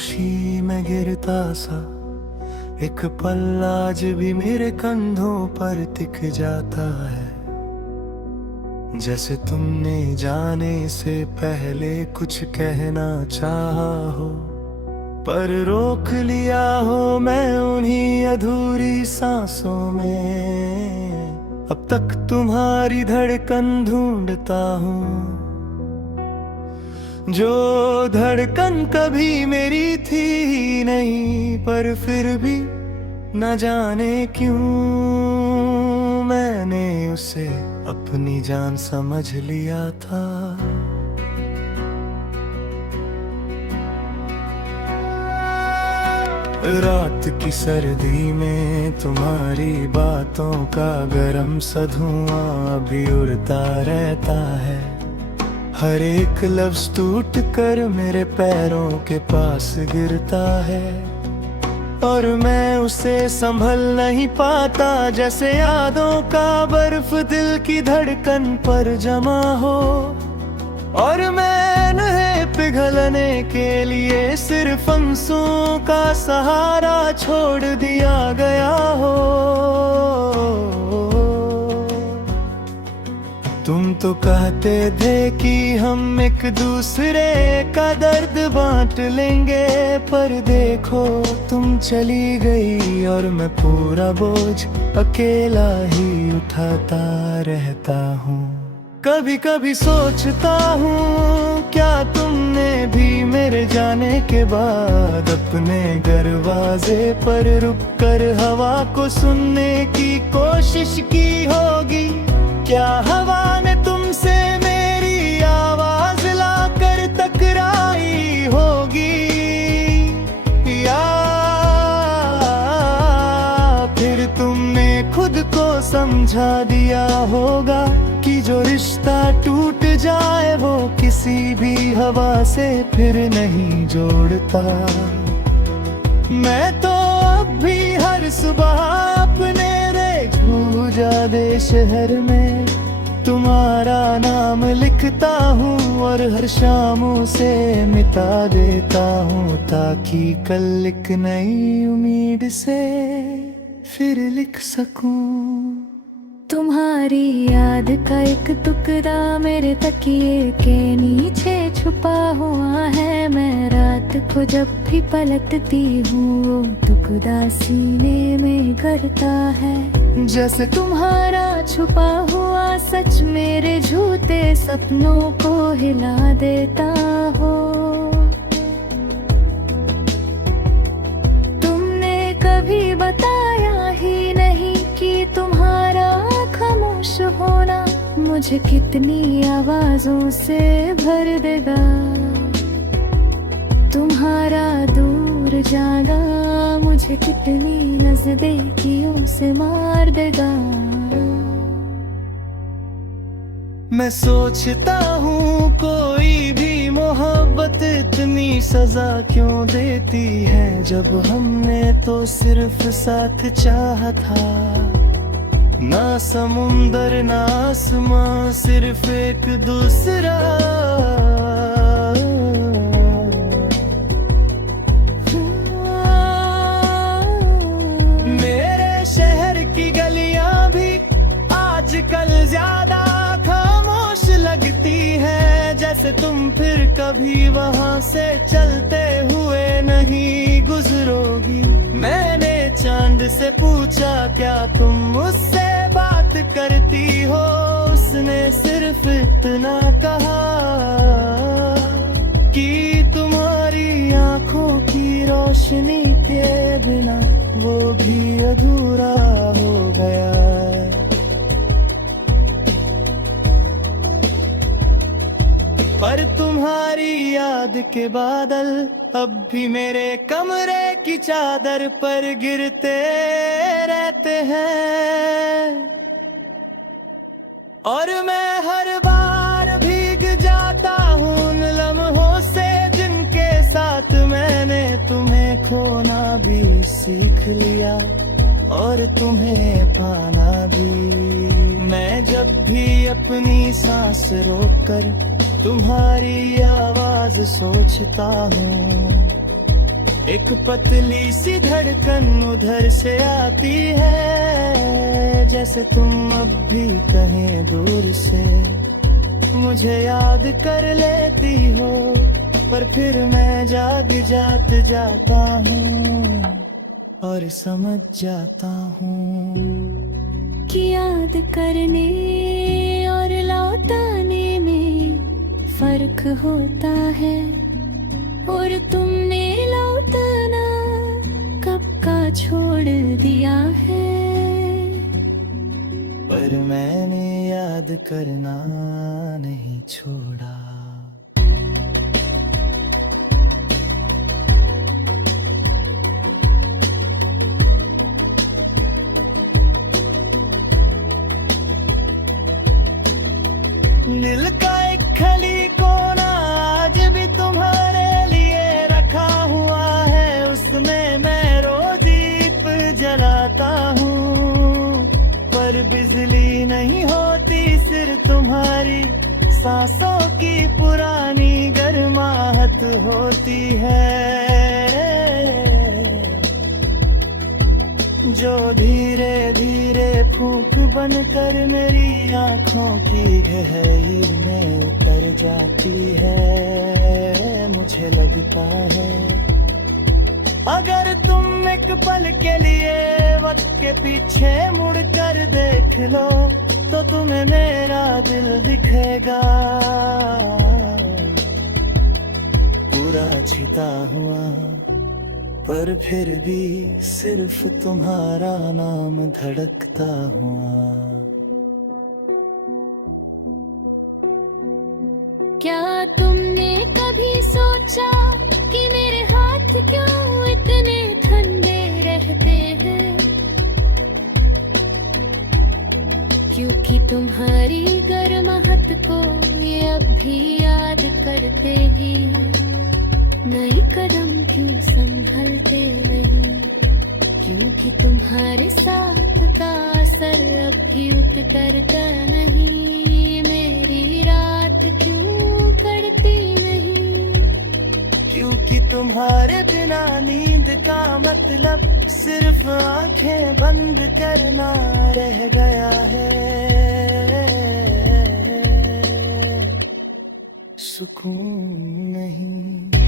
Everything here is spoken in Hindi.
खामोशी में गिरता सा एक पल आज भी मेरे कंधों पर टिक जाता है। जैसे तुमने जाने से पहले कुछ कहना चाहा हो, पर रोक लिया हो मैं उन्हीं अधूरी सांसों में। अब तक तुम्हारी धड़कन ढूंढता हूँ, जो धड़कन कभी मेरी थी ही नहीं, पर फिर भी न जाने क्यों मैंने उसे अपनी जान समझ लिया था। रात की सर्दी में तुम्हारी बातों का गरम सा धुआं अभी उड़ता रहता है। हर एक लफ्ज टूट कर मेरे पैरों के पास गिरता है, और मैं उसे संभल नहीं पाता। जैसे यादों का बर्फ दिल की धड़कन पर जमा हो, और मैं नहीं पिघलने के लिए सिर्फ आंसुओं का सहारा छोड़ दिया गया हो। तुम तो कहते थे कि हम एक दूसरे का दर्द बांट लेंगे, पर देखो तुम चली गई और मैं पूरा बोझ अकेला ही उठाता रहता हूँ। कभी कभी सोचता हूँ क्या तुमने भी मेरे जाने के बाद अपने दरवाजे पर रुक कर हवा को सुनने की कोशिश की होगी। क्या हवा ने तुमसे मेरी आवाज लाकर टकराई होगी, या फिर तुमने खुद को समझा दिया होगा कि जो रिश्ता टूट जाए वो किसी भी हवा से फिर नहीं जोड़ता। मैं तो अब भी हर सुबह अपने दे शहर में तुम्हारा नाम लिखता हूँ, और हर शाम उसे मिटा देता हूँ, ताकि कल एक नई उम्मीद से फिर लिख सकूं। तुम्हारी याद का एक टुकड़ा मेरे तकिए के नीचे छुपा हुआ है। मैं रात को जब भी पलटती हूँ वो टुकड़ा सीने में करता है। जैसे तुम्हारा छुपा हुआ सच मेरे झूठे सपनों को हिला देता हो। तुमने कभी बताया ही नहीं कि तुम्हारा खामोश होना मुझे कितनी आवाजों से भर देगा। तुम्हारा दूर जाना मुझे कितनी नजदीकियों से मार देगा। मैं सोचता हूँ कोई भी मोहब्बत इतनी सजा क्यों देती है, जब हमने तो सिर्फ साथ चाहा था। ना समुंदर ना आसमां, सिर्फ एक दूसरा। मेरे शहर की गलियां भी आजकल ज्यादा खामोश लगती है, जैसे तुम फिर कभी वहां से चलते हुए नहीं गुजरोगी। मैंने चांद से पूछा क्या तुम मुझसे बात करती हो, उसने सिर्फ इतना कहा कि तुम्हारी आंखों की रोशनी के बिना वो भी अधूरा हो गया है। पर तुम्हारी याद के बादल अब भी मेरे कमरे की चादर पर गिरते रहते हैं, और मैं हर बार भीग जाता हूँ उन लम्हों से जिनके साथ मैंने तुम्हें खोना भी सीख लिया और तुम्हें पाना भी। मैं जब भी अपनी सांस रोककर तुम्हारी आवाज सोचता हूँ, एक पतली सी धड़कन उधर से आती है, जैसे तुम अब भी कहीं दूर से मुझे याद कर लेती हो। पर फिर मैं जाग जाता हूँ और समझ जाता हूँ कि याद करने और लौटाने में फर्क होता है, और तुमने लौटाना कब का छोड़ दिया है। पर मैंने याद करना नहीं छोड़ा। दिल का एक खली कोना आज भी तुम्हारे लिए रखा हुआ है, उसमें मैं रोज दीप जलाता हूँ। पर बिजली नहीं होती, सिर्फ तुम्हारी सांसों की पुरानी गर्माहट होती है, जो धीरे धीरे फूंक बनकर मेरी आंखों की गहराई में उतर जाती है। मुझे लगता है अगर तुम एक पल के लिए वक्त के पीछे मुड़कर देख लो, तो तुम्हें मेरा दिल दिखेगा पूरा छिता हुआ, पर फिर भी सिर्फ तुम्हारा नाम धड़कता हुआ। क्या तुमने कभी सोचा कि मेरे हाथ क्यों इतने ठंडे रहते हैं? क्योंकि तुम्हारी गर्माहट को ये अब भी याद करते ही नए कदम क्यों संभलते नहीं? क्योंकि तुम्हारे साथ का असर अब भी उतरता नहीं, मेरी रात क्यों कटती नहीं? क्योंकि तुम्हारे बिना नींद का मतलब सिर्फ आंखें बंद करना रह गया है, सुकून नहीं।